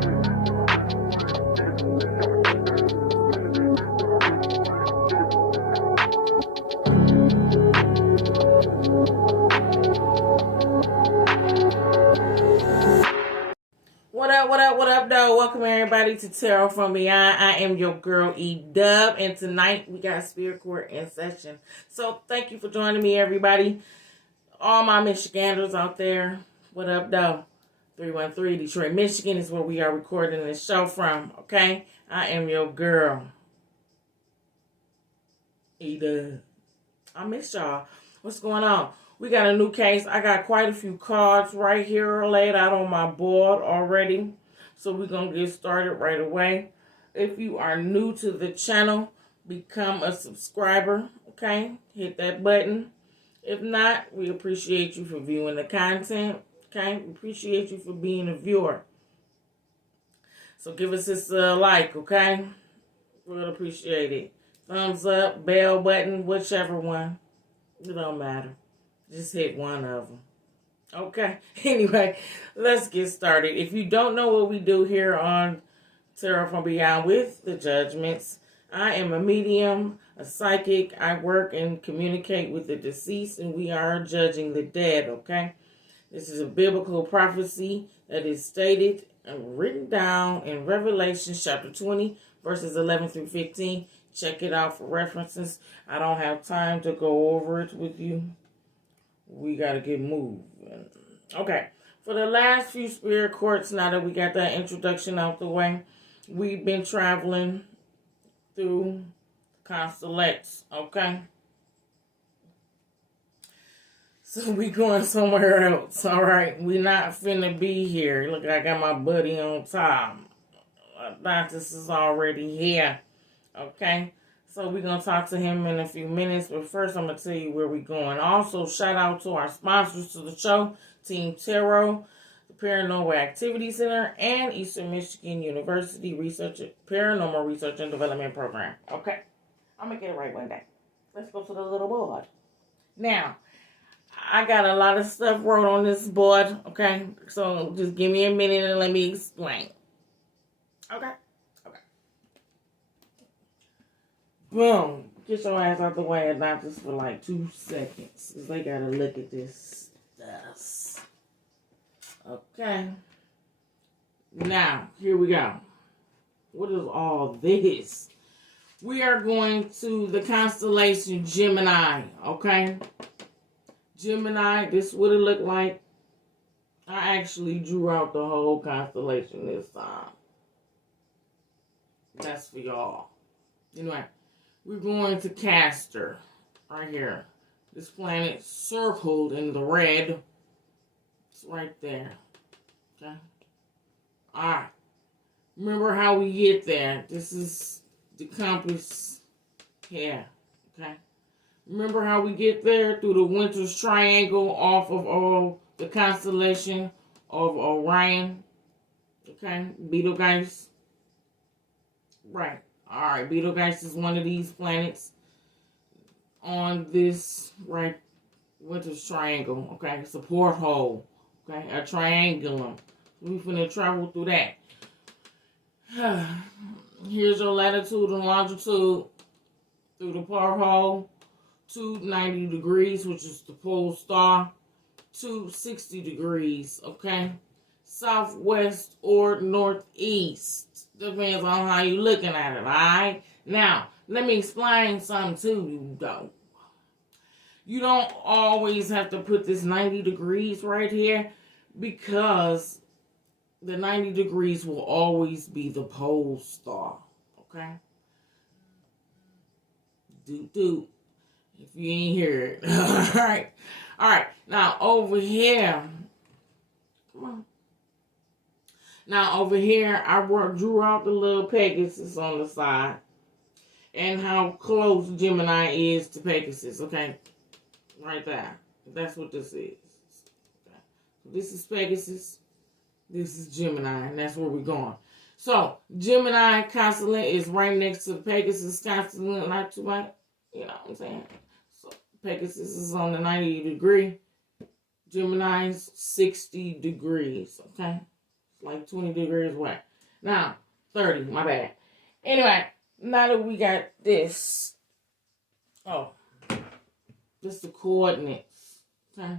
What up, though? Welcome, everybody, to Tarot from Beyond. I am your girl, Dubb, and tonight we got Spirit Court in session. So, thank you for joining me, everybody. All my Michiganders out there, what up, though? 313 Detroit, Michigan is where we are recording this show from, okay? I am your girl, Dubb. I miss y'all. What's going on? We got a new case. I got quite a few cards right here laid out on my board already. So we're going to get started right away. If you are new to the channel, become a subscriber, okay? Hit that button. If not, we appreciate you for viewing the content, okay? We appreciate you for being a viewer. So give us this like, okay? We'll appreciate it. Thumbs up, bell button, whichever one. It don't matter. Just hit one of them. Okay. Anyway, let's get started. If you don't know what we do here on Tarot from Beyond with the Judgments, I am a medium, a psychic. I work and communicate with the deceased, and we are judging the dead, okay? This is a biblical prophecy that is stated and written down in Revelation chapter 20, verses 11 through 15. Check it out for references. I don't have time to go over it with you. We got to get moving. Okay. For the last few spirit courts, now that we got that introduction out the way, we've been traveling through constellates, okay? So we going somewhere else, all right? We not finna be here. Look, I got my buddy on top. I thought this is already here, okay? So we're going to talk to him in a few minutes. But first, I'm going to tell you where we're going. Also, shout out to our sponsors to the show, Team Tarot, the Paranormal Activity Center, and Eastern Michigan University Paranormal Research and Development Program. Okay. I'm going to get it right one day. Let's go to the little board. Now, I got a lot of stuff wrote on this board. Okay. So just give me a minute and let me explain. Okay. Boom. Get your ass out the way and not just for like 2 seconds. Because they got to look at this stuff. Okay. Now, here we go. What is all this? We are going to the constellation Gemini. Okay. Gemini, this is what it looked like. I actually drew out the whole constellation this time. That's for y'all. Anyway. We're going to Castor, right here. This planet circled in the red. It's right there. Okay? Alright. Remember how we get there. This is the compass here. Okay? Remember how we get there? Through the Winter's Triangle off of the constellation of Orion. Okay? Betelgeuse. Right. Alright, Betelgeuse is one of these planets on this, right, Winter's Triangle, okay? It's a porthole, okay? A triangulum. We're finna travel through that. Here's your latitude and longitude through the porthole. 290 degrees, which is the pole star. 260 degrees, okay? Southwest or northeast. Depends on how you're looking at it, alright? Now, let me explain something to you, though. You don't always have to put this 90 degrees right here because the 90 degrees will always be the pole star, okay? Do. If you ain't hear it. Alright. Alright. Now, over here. Come on. Now, over here, I drew out the little Pegasus on the side. And how close Gemini is to Pegasus, okay? Right there. That's what this is. Okay. This is Pegasus. This is Gemini, and that's where we're going. So, Gemini constellation is right next to Pegasus constellation, not too much. You know what I'm saying? So, Pegasus is on the 90 degree. Gemini's 60 degrees, okay? Like 20 degrees away. Now, 30, my bad. Anyway, now that we got this. Oh, this is the coordinates. Okay.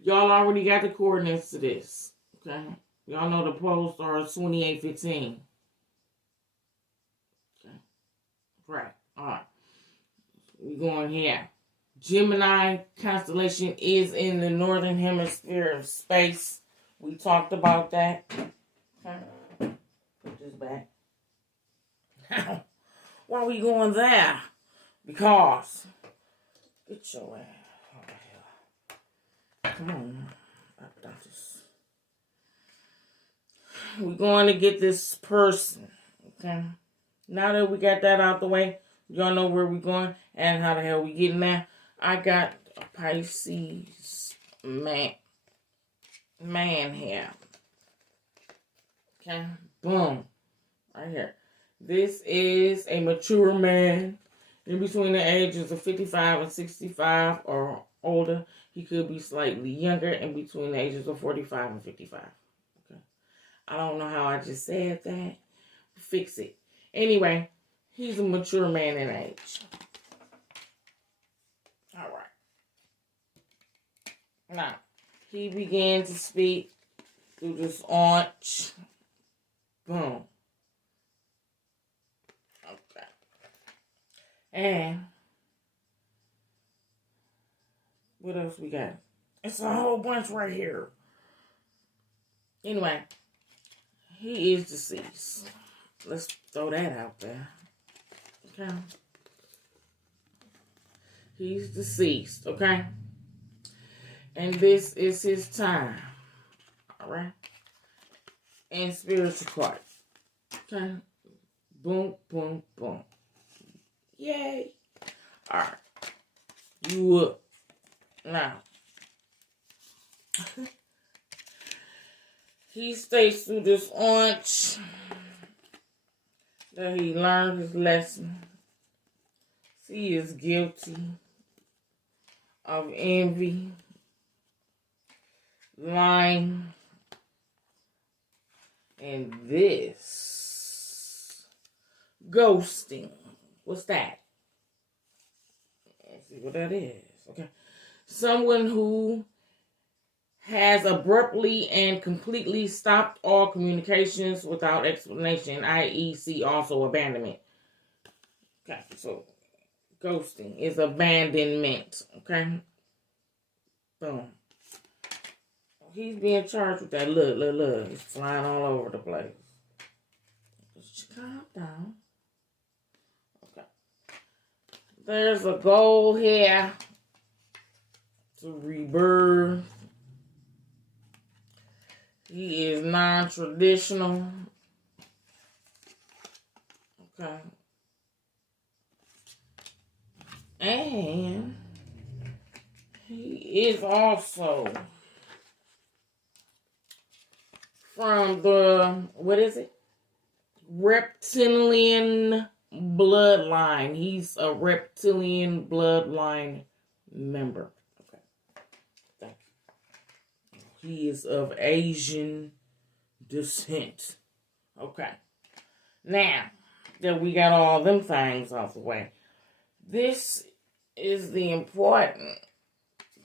Y'all already got the coordinates to this. Okay. Y'all know the poles are 2815. Okay. Right. All right. We're going here. Gemini constellation is in the northern hemisphere of space. We talked about that. Okay. Put this back. Why are we going there? Because. Get your ass. Come on. We're going to get this person. Okay. Now that we got that out the way, y'all know where we're going and how the hell we getting there. I got a Pisces man here. Okay. Boom. Right here. This is a mature man in between the ages of 55 and 65 or older. He could be slightly younger in between the ages of 45 and 55. Okay. I don't know how I just said that. Fix it. Anyway, he's a mature man in age. All right. Now, he began to speak through this arch. Boom. Okay. And what else we got? It's a whole bunch right here. Anyway, he is deceased. Let's throw that out there. Okay. He's deceased, okay? And this is his time. Alright? And spiritual card. Okay? Boom, boom, boom. Yay. Alright. You up. Now. He states through this orange that he learned his lesson. He is guilty of envy, lying, and this ghosting. What's that? Let's see what that is. Okay. Someone who has abruptly and completely stopped all communications without explanation, i.e. see also abandonment. Okay, so ghosting is abandonment. Okay? Boom. He's being charged with that. Look. He's flying all over the place. Just calm down. Okay. There's a goal here to rebirth. He is non-traditional. Okay. And he is also from the, what is it? Reptilian bloodline. He's a reptilian bloodline member. Okay. Thank you. He is of Asian descent. Okay. Now that we got all them things off the way, this is the important.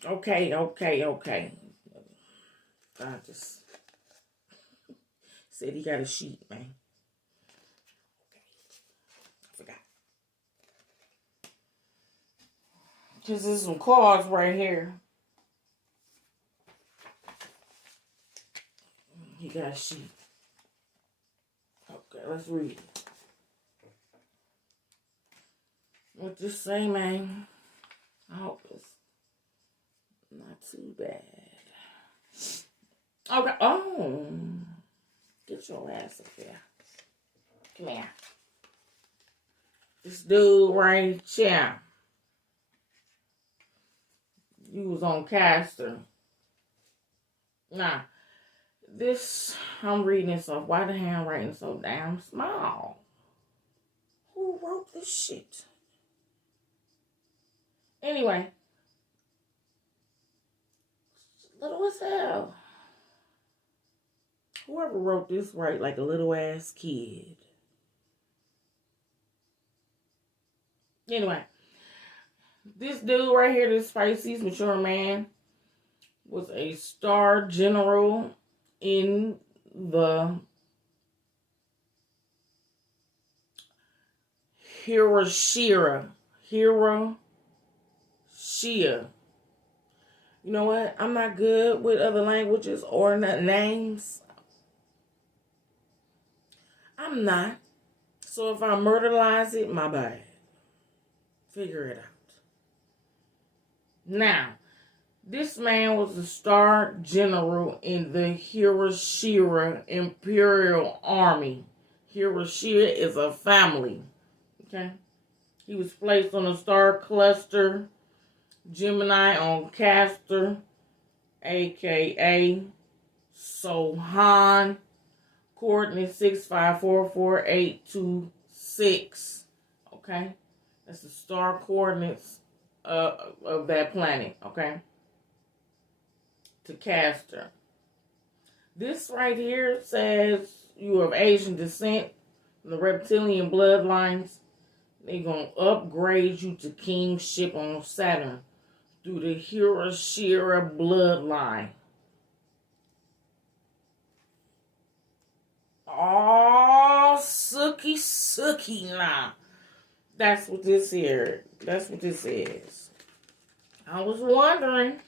Okay. I just said he got a sheet, man. Okay. I forgot. Because there's some cards right here. He got a sheet. Okay, let's read it. What this say, man? I hope it's not too bad. Okay. Oh. Get your ass up here. Come here. This dude right here. You was on Caster. Nah. This, I'm reading this off. Why the handwriting so damn small? Who wrote this shit? Anyway. Little as hell. Whoever wrote this right like a little ass kid. Anyway, this dude right here, this Pisces mature man, was a star general in the Hiroshima. You know what? I'm not good with other languages or names. I'm not. So if I murderize it, my bad. Figure it out. Now, this man was a star general in the Hiroshima Imperial Army. Hiroshima is a family. Okay? He was placed on a star cluster Gemini on Castor, a.k.a. Sohan, coordinate 6544826. Okay? That's the star coordinates of that planet, okay? To Castor. This right here says you are of Asian descent from the reptilian bloodlines. They're going to upgrade you to kingship on Saturn through the Hiroshima bloodline. Oh, sucky now. That's what this here. That's what this is. I was wondering.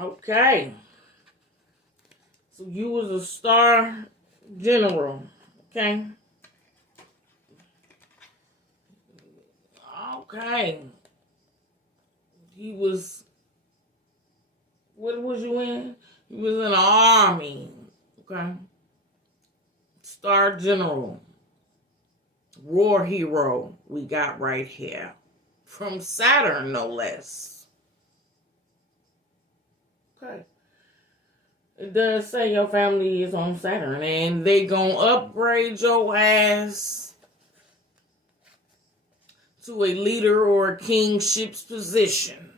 Okay. So you was a star general. Okay. Okay. He was, what was you in? He was in the army. Okay. Star general. War hero we got right here. From Saturn, no less. Okay. It does say your family is on Saturn, and they gonna upgrade your ass to a leader or a kingship's position.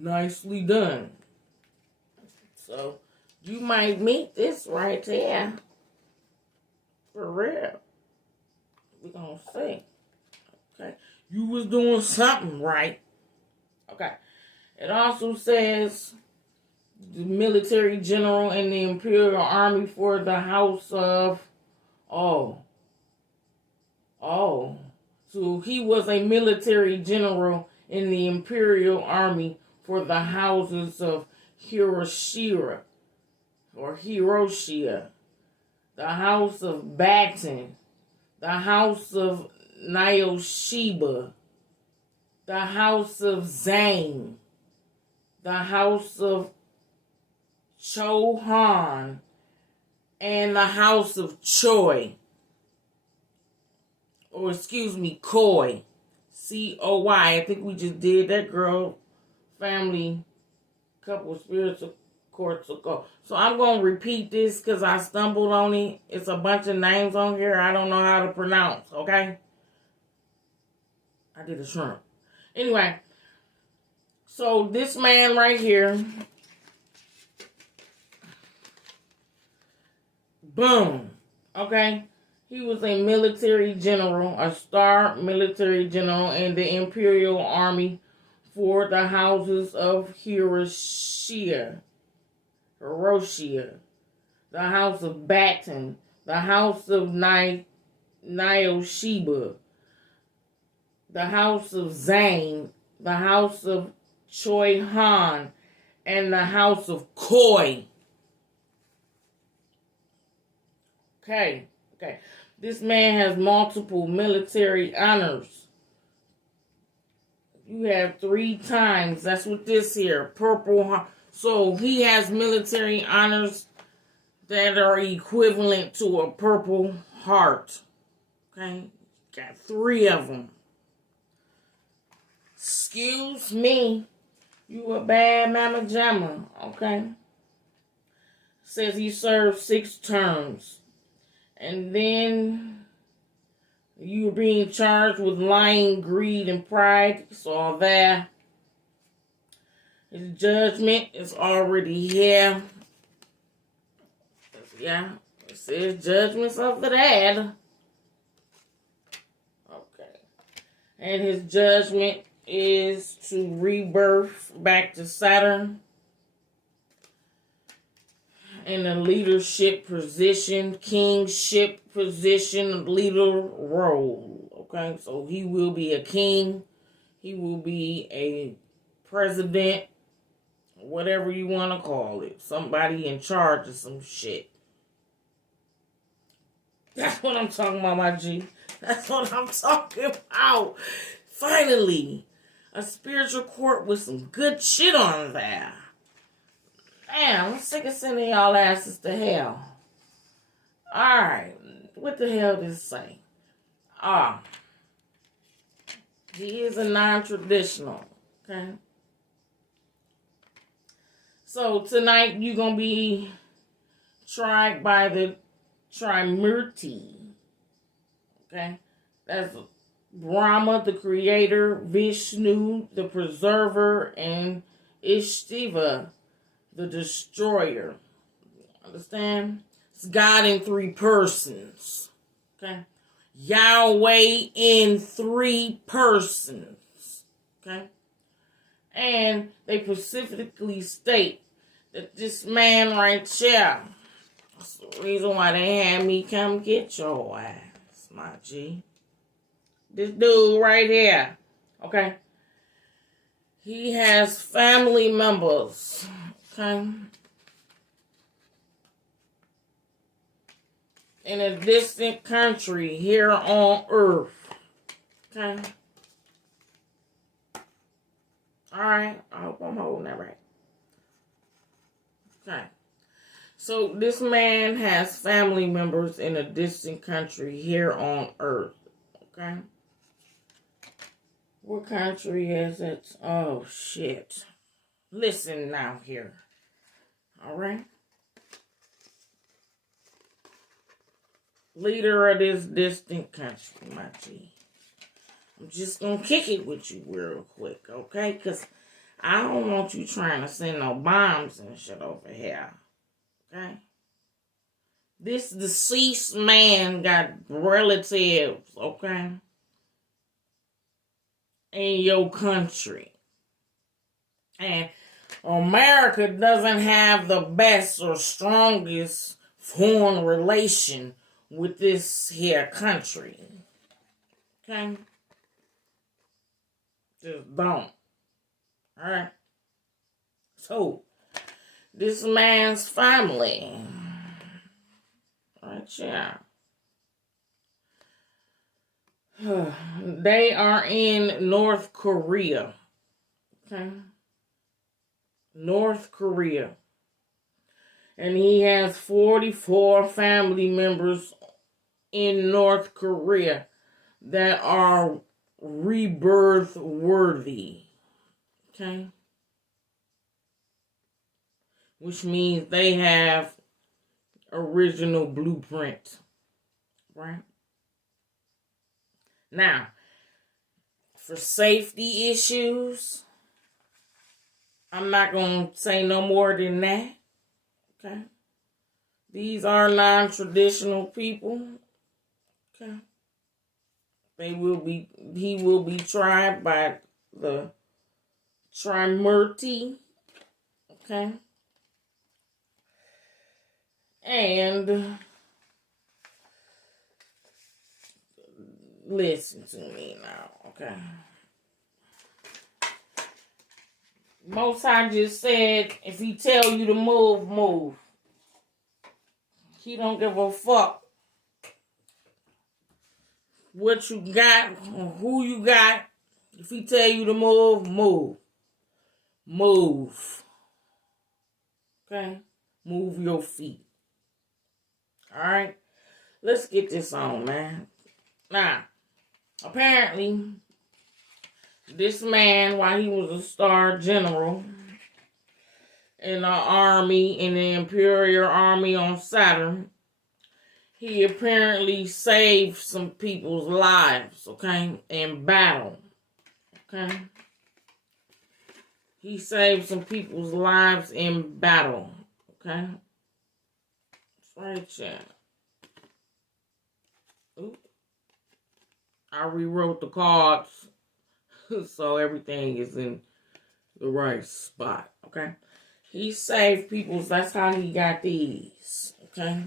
Nicely done. So, you might meet this right here. For real. We're gonna see. Okay. You was doing something right. Okay. It also says the military general in the Imperial Army for the house of... So he was a military general in the Imperial Army for the houses of Hiroshima. The house of Batten, the house of Naoshiba, the house of Zane, the house of Chohan, and the house of Choi. Or excuse me, Koi. C-O-Y. I think we just did that girl family couple of spiritual courts ago. So I'm going to repeat this because I stumbled on it. It's a bunch of names on here I don't know how to pronounce, okay? I did a shrimp. Anyway, so this man right here, boom, okay? He was a military general, a star military general in the Imperial Army for the houses of Hiroshima, the house of Batten, the house of Naoshiba, the house of Zane, the house of Choi Han, and the house of Koi. Okay. This man has multiple military honors. You have 3 times. That's what this here. Purple Heart. So he has military honors that are equivalent to a Purple Heart. Okay? Got 3 of them. Excuse me. You a bad mama jamma. Okay? Says he served 6 terms. And then you're being charged with lying, greed, and pride. It's all there. His judgment is already here. Yeah, it says judgments of the dad. Okay. And his judgment is to rebirth back to Saturn in a leadership position, kingship position, leader role. Okay, so he will be a king. He will be a president, whatever you want to call it. Somebody in charge of some shit. That's what I'm talking about, my G. That's what I'm talking about. Finally, a spiritual court with some good shit on there. Damn, I'm sick of sending y'all asses to hell. Alright, what the hell does it say? He is a non-traditional, okay? So tonight you're going to be tried by the Trimurti, okay? That's Brahma, the creator, Vishnu, the preserver, and Ishtiva, the destroyer. Understand? It's God in three persons, okay? Yahweh in three persons, okay? And they specifically state that this man right here, that's the reason why they had me come get your ass, my G. This dude right here, okay? He has family members, okay? In a distant country here on Earth. Okay? Alright, I hope I'm holding that right. Okay. So this man has family members in a distant country here on Earth. Okay? What country is it? Oh, shit. Listen now here. Alright? Leader of this distant country, my G. I'm just gonna kick it with you real quick, okay? Because I don't want you trying to send no bombs and shit over here, okay? This deceased man got relatives, okay? In your country. And America doesn't have the best or strongest foreign relation with this here country. Okay? Just don't. Alright? So, this man's family. Right here. They are in North Korea. Okay? North Korea. And he has 44 family members in North Korea that are rebirth worthy. Okay? Which means they have original blueprint. Right? Now, for safety issues, I'm not going to say no more than that. Okay? These are non-traditional people. Okay? He will be tried by the Trimurti. Okay? And listen to me now, okay? Most High just said, if he tell you to move, move. He don't give a fuck what you got or who you got. If he tell you to move, move. Move. Okay? Move your feet. Alright? Let's get this on, man. Now, apparently, this man, while he was a star general in the army, in the Imperial army on Saturn, he apparently saved some people's lives, okay, in battle, okay? He saved some people's lives in battle, okay? Right here. Ooh. I rewrote the cards so everything is in the right spot. Okay. He saved people's. That's how he got these. Okay.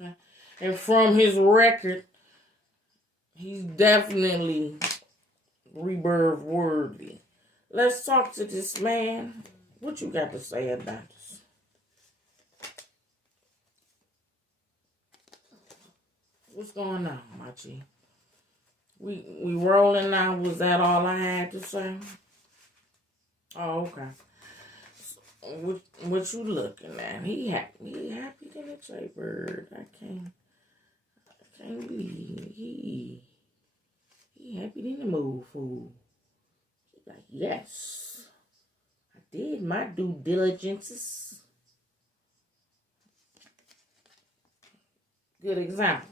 Okay. And from his record, he's definitely rebirth worthy. Let's talk to this man. What you got to say about this? What's going on, my G? We rolling now. Was that all I had to say? Oh, okay. What you looking at? He happy than a jaybird. I can't believe he happy than the move fool. He like, yes, I did my due diligences. Good example.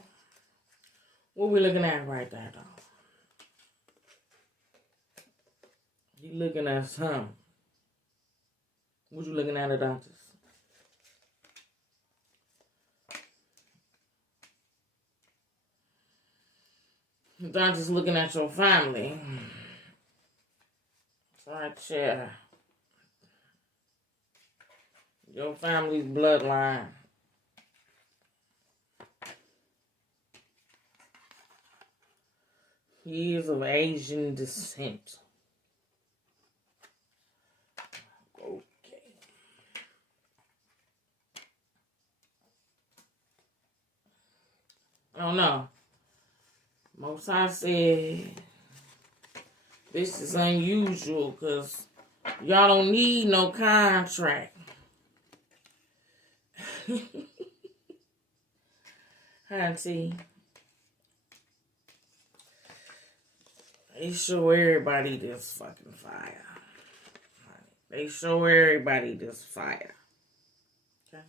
What we looking at right there, though? You looking at something. What you looking at, Adonis? Adonis looking at your family. Right here. Your family's bloodline. He is of Asian descent. Okay. I don't know. Most I said this is unusual because y'all don't need no contract. Auntie. They show everybody this fucking fire. They show everybody this fire. Okay?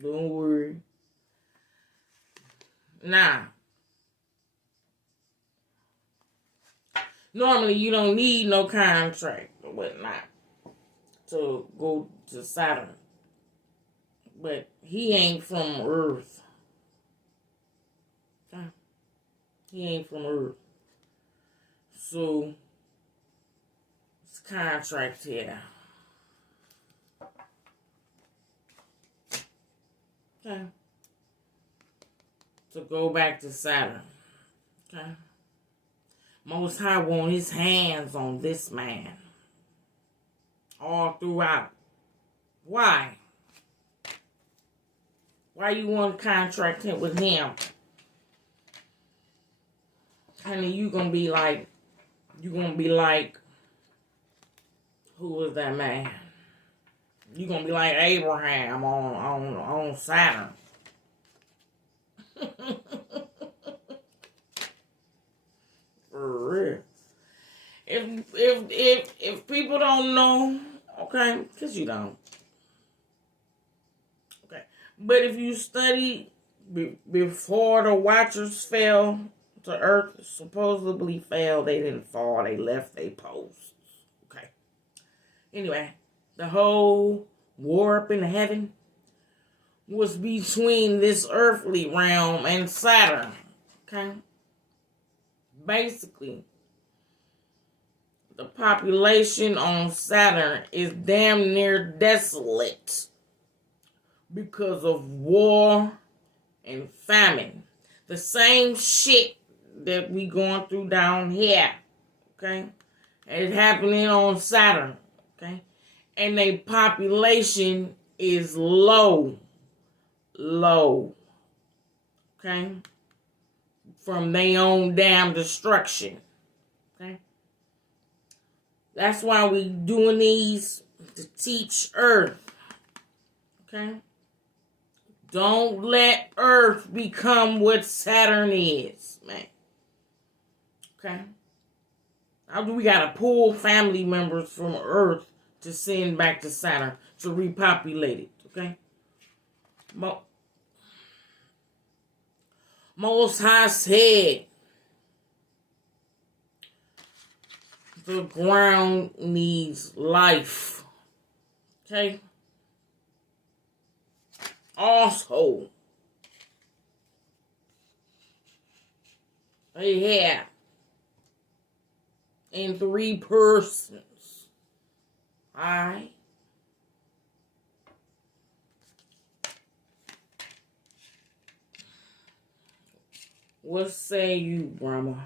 Don't worry. Now, normally you don't need no contract or whatnot to go to Saturn. But he ain't from Earth. Okay? He ain't from Earth. So, it's contract here. Okay? To go back to Saturn. Okay? Most High want his hands on this man. All throughout. Why? Why you want to contract with him? Honey, you gonna be like, who was that man? You gonna be like Abraham on Saturn. For real. If people don't know, okay, because you don't. Okay. But if you study before the Watchers fell to Earth, supposedly fell, they didn't fall, they left their posts. Okay. Anyway, the whole war up in heaven was between this earthly realm and Saturn. Okay? Basically, the population on Saturn is damn near desolate because of war and famine. The same shit that we going through down here. Okay? It's happening on Saturn. Okay? And their population is low. Okay? From their own damn destruction. Okay? That's why we doing these to teach Earth. Okay? Don't let Earth become what Saturn is, man. Okay? How do we gotta pull family members from Earth to send back to Saturn to repopulate it? Okay? Most High said The ground needs life. Okay? Also, they have in 3 persons. Alright? What say you, Brahma?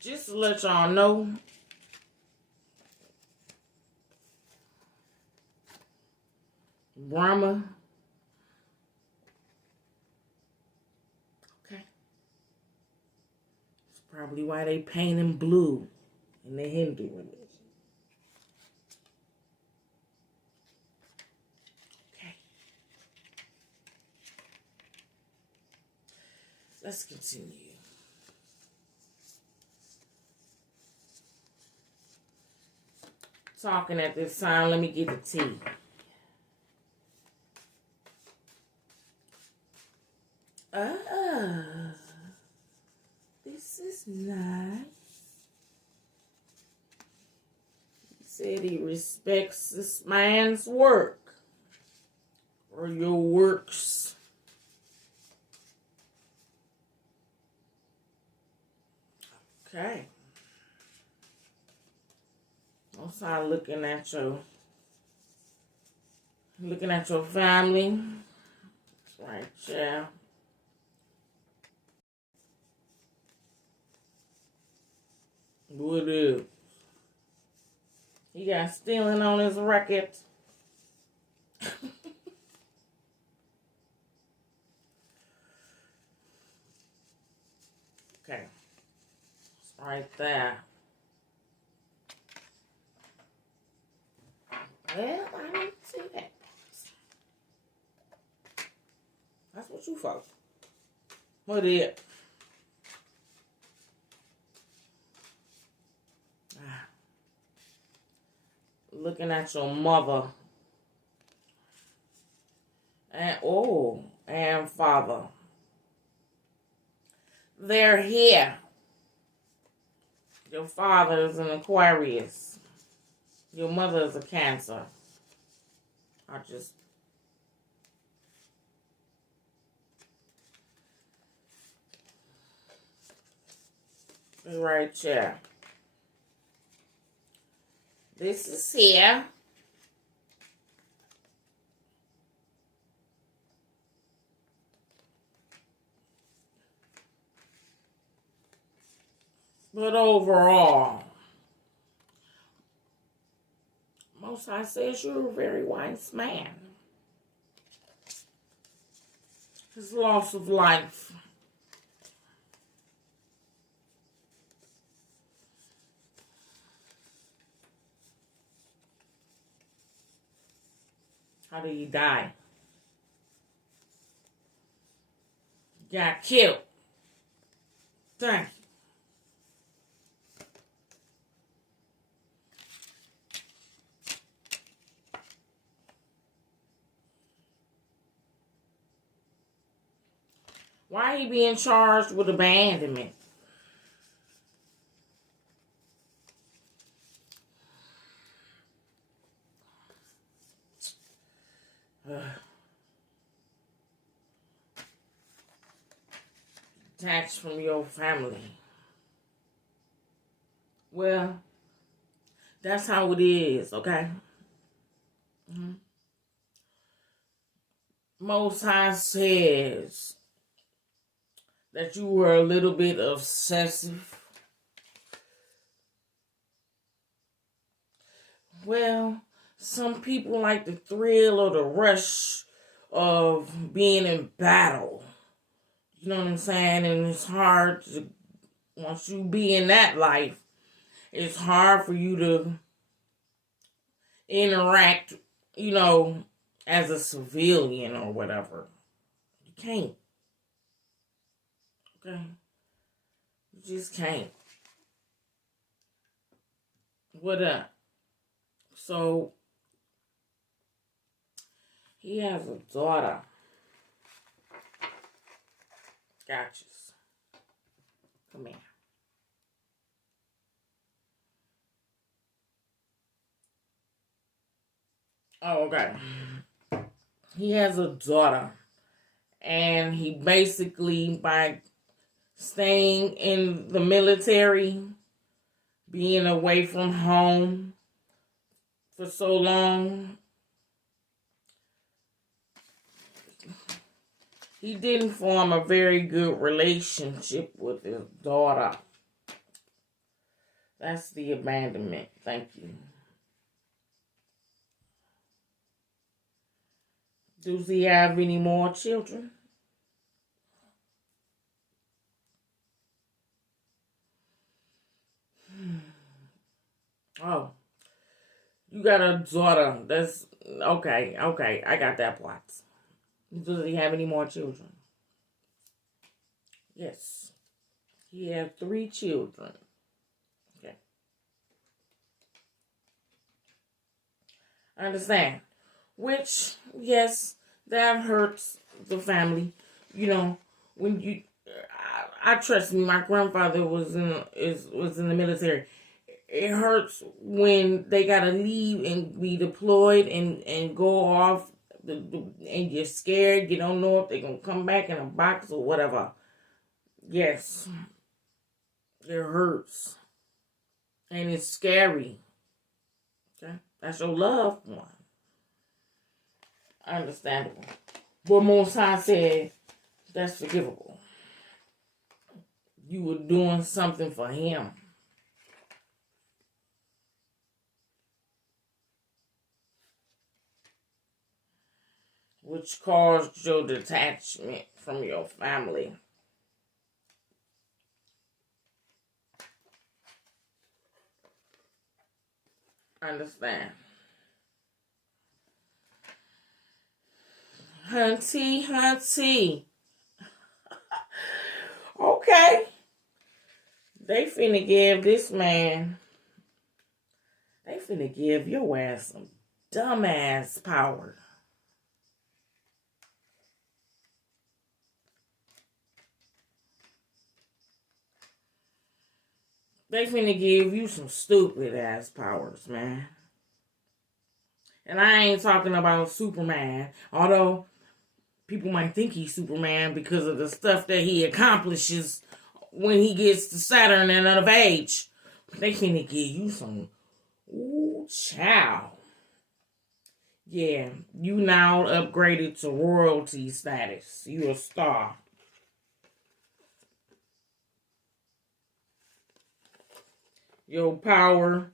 Just to let y'all know, Brahma, okay, that's probably why they paint him blue in the Hindu religion. Okay, let's continue. Talking at this time, let me get the tea. This is nice. He said he respects this man's work or your works. Okay. I'll start looking at your family. That's right, yeah. What is? He got stealing on his record. Okay. It's right there. Well, I didn't see that. That's what you folks. What is it? Looking at your mother. And father. They're here. Your father is an Aquarius. Your mother is a Cancer. Right here. This is here. But overall, Most High says you're a very wise man. His loss of life. How did he die? Got killed. Thank you. Why he being charged with abandonment? Detached from your family. Well, that's how it is, okay? Mm-hmm. Most High says that you were a little bit obsessive. Well, some people like the thrill or the rush of being in battle. You know what I'm saying? And it's hard to, once you be in that life, it's hard for you to interact, as a civilian or whatever. You can't. Okay? You just can't. What up? So, he has a daughter. Gotcha. Come here. Oh, okay. He has a daughter. And he basically, by staying in the military, being away from home for so long, he didn't form a very good relationship with his daughter. That's the abandonment. Thank you. Does he have any more children? Oh, you got a daughter. That's okay. Okay, I got that plot. Does he have any more children? Yes. He has 3 children. Okay. I understand. Which, yes, that hurts the family. You know, when you, I trust me. My grandfather was in the military. It hurts when they gotta leave and be deployed and go off, and you're scared. You don't know if they're gonna come back in a box or whatever. Yes, it hurts, and it's scary. Okay, that's your loved one. Understandable. But Most High said that's forgivable. You were doing something for him. Which caused your detachment from your family. Understand. Hunty. Okay. They finna give this man, they finna give your ass some dumbass power. They finna give you some stupid ass powers, man. And I ain't talking about Superman, although people might think he's Superman because of the stuff that he accomplishes when he gets to Saturn and of age. They finna give you some, ooh, child. Yeah, you now upgraded to royalty status. You a star. Your powers,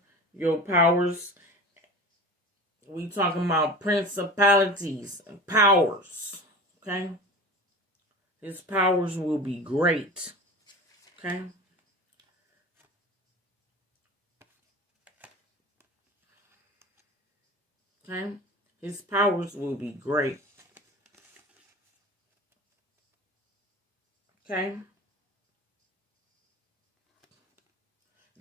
we talking about principalities and powers, okay? His powers will be great, okay? Okay? His powers will be great. Okay?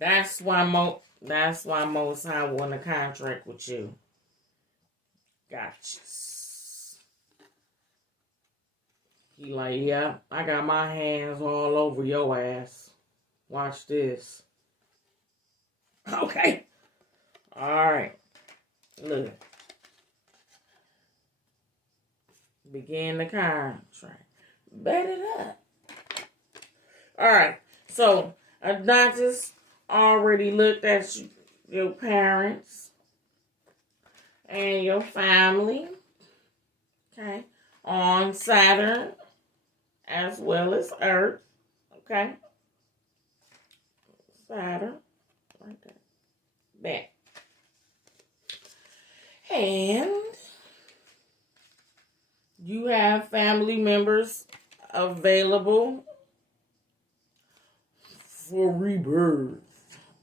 That's why Most High want a contract with you. Gotcha. He like, yeah, I got my hands all over your ass. Watch this. Okay. Alright. Look. Begin the contract. Bet it up. Alright. So, a doctor's already looked at your parents and your family. Okay. On Saturn as well as Earth. Okay. Saturn. Right there. Back. And you have family members available for rebirth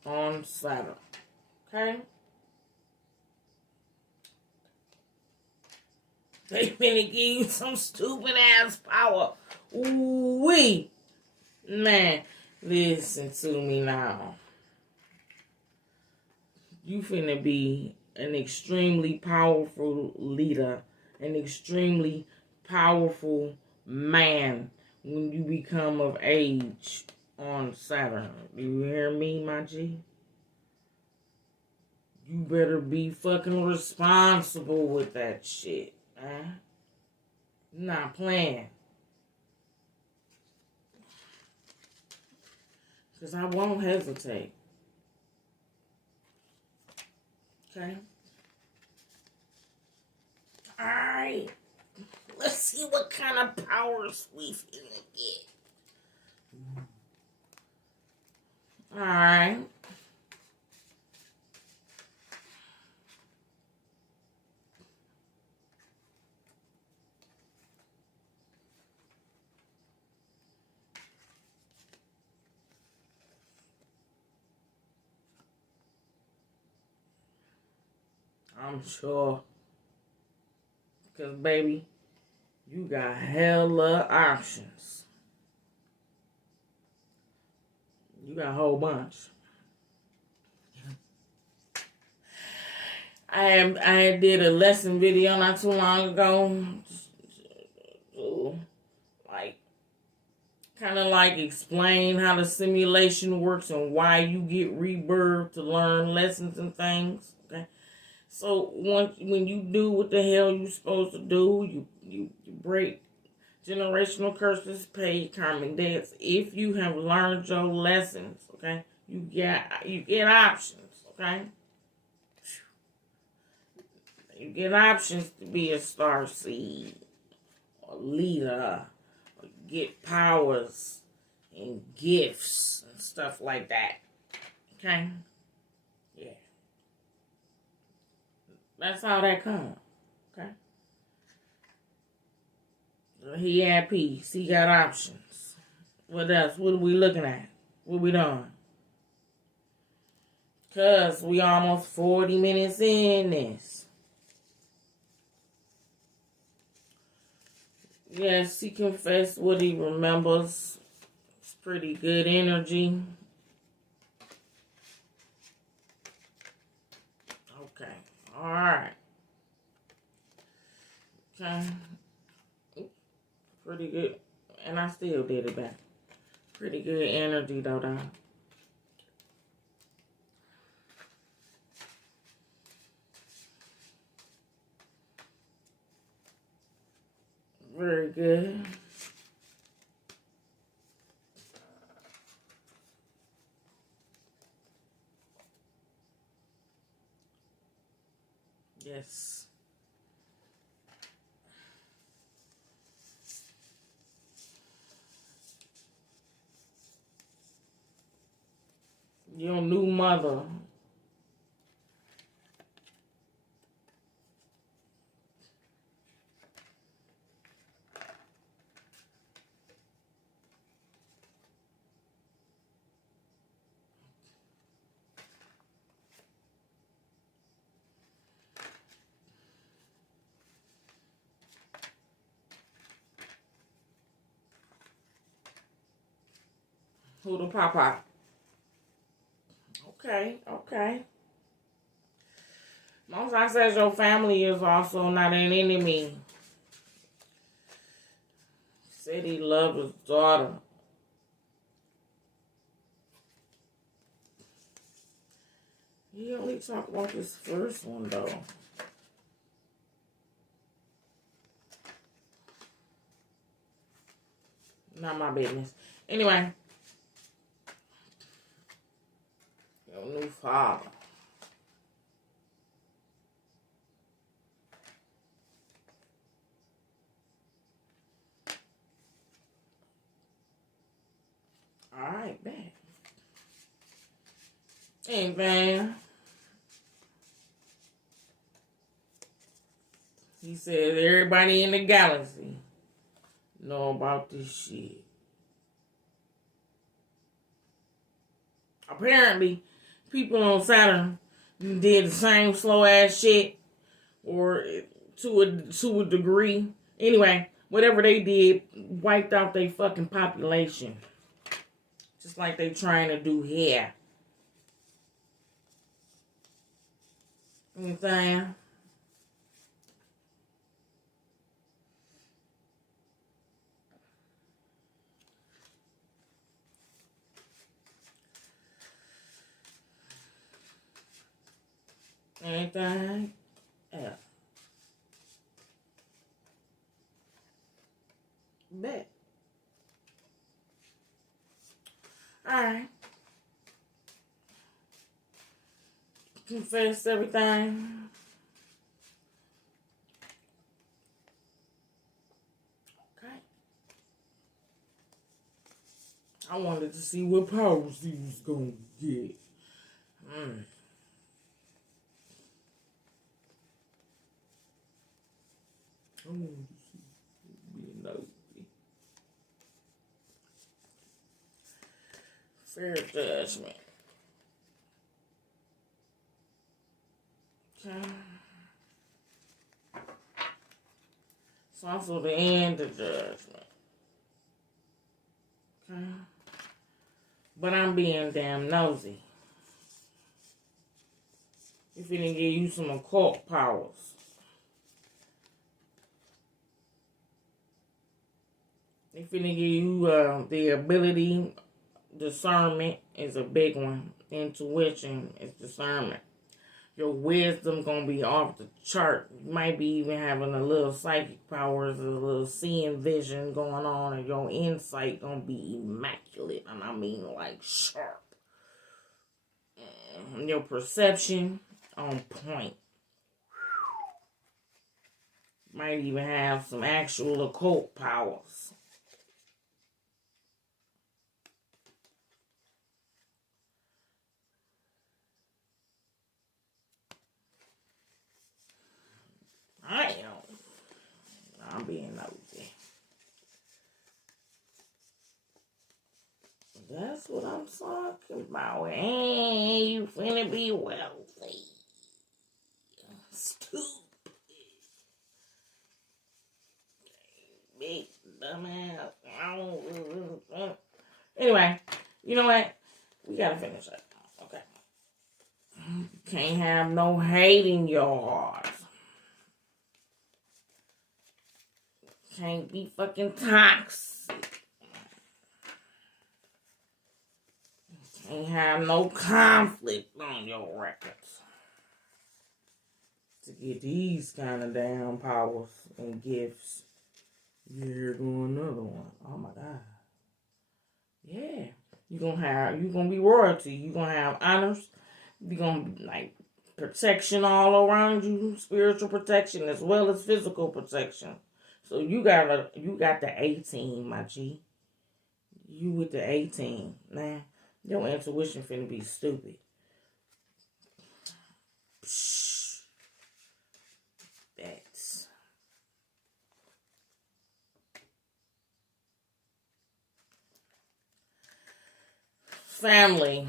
on Saturn. Okay? They finna give you some stupid ass power. Ooh-wee. Man, listen to me now. You finna be an extremely powerful leader, an extremely powerful man when you become of age on Saturn. You hear me, my G? You better be fucking responsible with that shit, man. Not playing. Because I won't hesitate. Okay? Alright. Let's see what kind of powers we finna get. Alright. I'm sure. Because, baby, you got hella options. You got a whole bunch. I did a lesson video not too long ago. Like, kind of like explain how the simulation works and why you get rebirth to learn lessons and things. Okay. So when you do what the hell you supposed to do, you break generational curses, pay karmic debts. If you have learned your lessons, okay, you get options, okay. You get options to be a star seed or leader, or get powers and gifts and stuff like that. Okay? Yeah. That's how that comes. Okay? He had peace. He got options. What else? What are we looking at? What we doing? Because we almost 40 minutes in this. Yes, he confessed what he remembers. It's pretty good energy. Okay. Alright. Okay. Pretty good. And I still did it back. Pretty good energy, though. Very good. Yes. Your new mother. Who the papa? Okay. Most I says your family is also not an enemy. Said he loved his daughter. He only talked about this first one, though. Not my business. Anyway. Your new father. Alright, man. Hey, man. He said everybody in the galaxy know about this shit. Apparently, people on Saturn did the same slow ass shit, or to a degree. Anyway, whatever they did wiped out their fucking population. Just like they trying to do here. You know what I'm saying? Anything? Yeah. Bet. Alright. Confess everything. Okay. I wanted to see what powers he was gonna get. I wanted to see being nosy. Fair judgment. Okay. So also the end of judgment. Okay. But I'm being damn nosy. If it didn't give you some occult powers. If it didn't give you the ability, discernment is a big one. Intuition is discernment. Your wisdom gonna be off the chart. You might be even having a little psychic powers, a little seeing vision going on, and your insight gonna be immaculate. And I mean like sharp. And your perception on point. Might even have some actual occult powers. I am. I'm being nosy. That's what I'm talking about. Hey, you finna be wealthy. Stupid. Big dumbass. Anyway, you know what? We gotta finish up. Okay. Can't have no hate in your heart. Can't be fucking toxic. Can't have no conflict on your records. To get these kind of damn powers and gifts. Here go another one. Oh my God. Yeah. You're gonna be royalty. You're gonna have honors. You're gonna be like protection all around you, spiritual protection as well as physical protection. So you got the 18, my G. You with the 18, man. Your intuition finna be stupid. Psh. That's family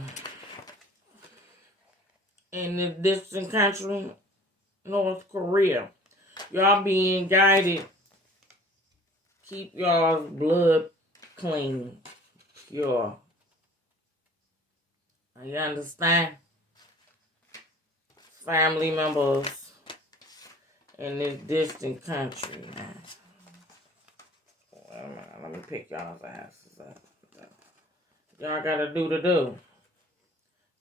in the distant country, North Korea. Y'all being guided. Keep y'all's blood clean, pure. You understand? Family members in this distant country. Let me pick y'all's asses up. Y'all gotta do the do.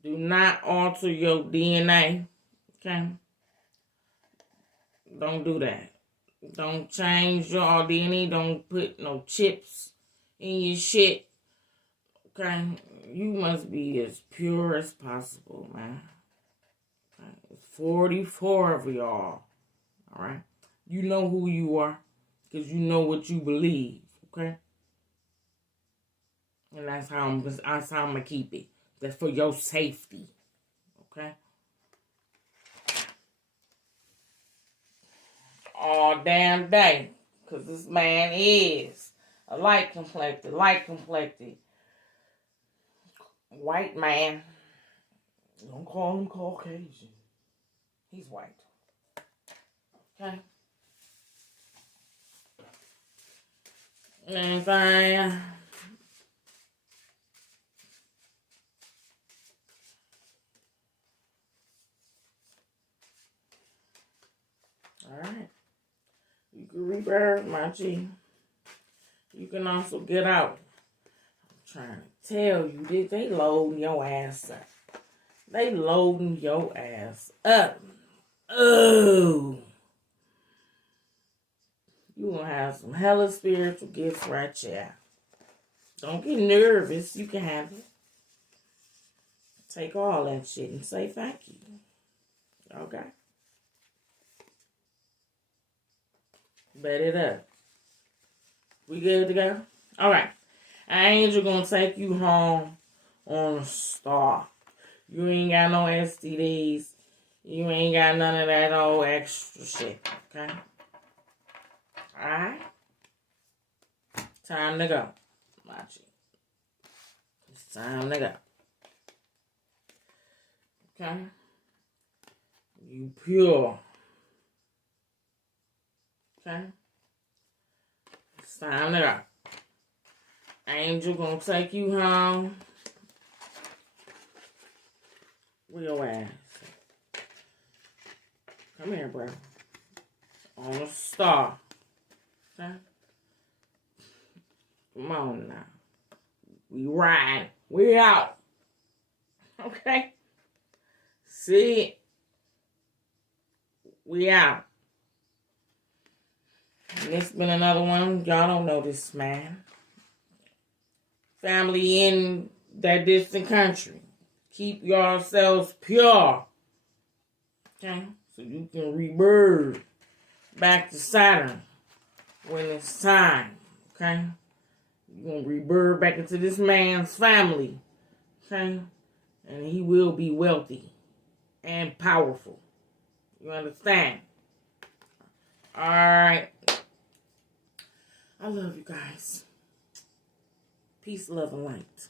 Do not alter your DNA. Okay? Don't do that. Don't change your DNA. Don't put no chips in your shit. Okay? You must be as pure as possible, man. Okay? It's 44 of y'all. Alright? You know who you are. Because you know what you believe. Okay? And that's how I'm going to keep it. That's for your safety. Okay? All damn day. Because this man is a light complected, white man. Don't call him Caucasian. He's white. Okay? Anything? Alright. You can rebirth, my G. You can also get out. I'm trying to tell you, they loading your ass up. They loading your ass up. Oh. You gonna have some hella spiritual gifts right here. Don't get nervous. You can have it. Take all that shit and say thank you. Okay? Bet it up. We good to go? Alright. An angel gonna take you home on a star. You ain't got no STDs. You ain't got none of that old extra shit. Okay? Alright? Time to go. Watch it. It's time to go. Okay? You pure. Okay? It's time to go. Angel gonna take you home. Where your ass? Come here, bro. On a star. Okay? Come on now. We ride. We out. Okay? See? We out. And this been another one. Y'all don't know this man. Family in that distant country. Keep yourselves pure. Okay? So you can rebirth back to Saturn when it's time. Okay? You're going to rebirth back into this man's family. Okay? And he will be wealthy and powerful. You understand? Alright. I love you guys. Peace, love, and light.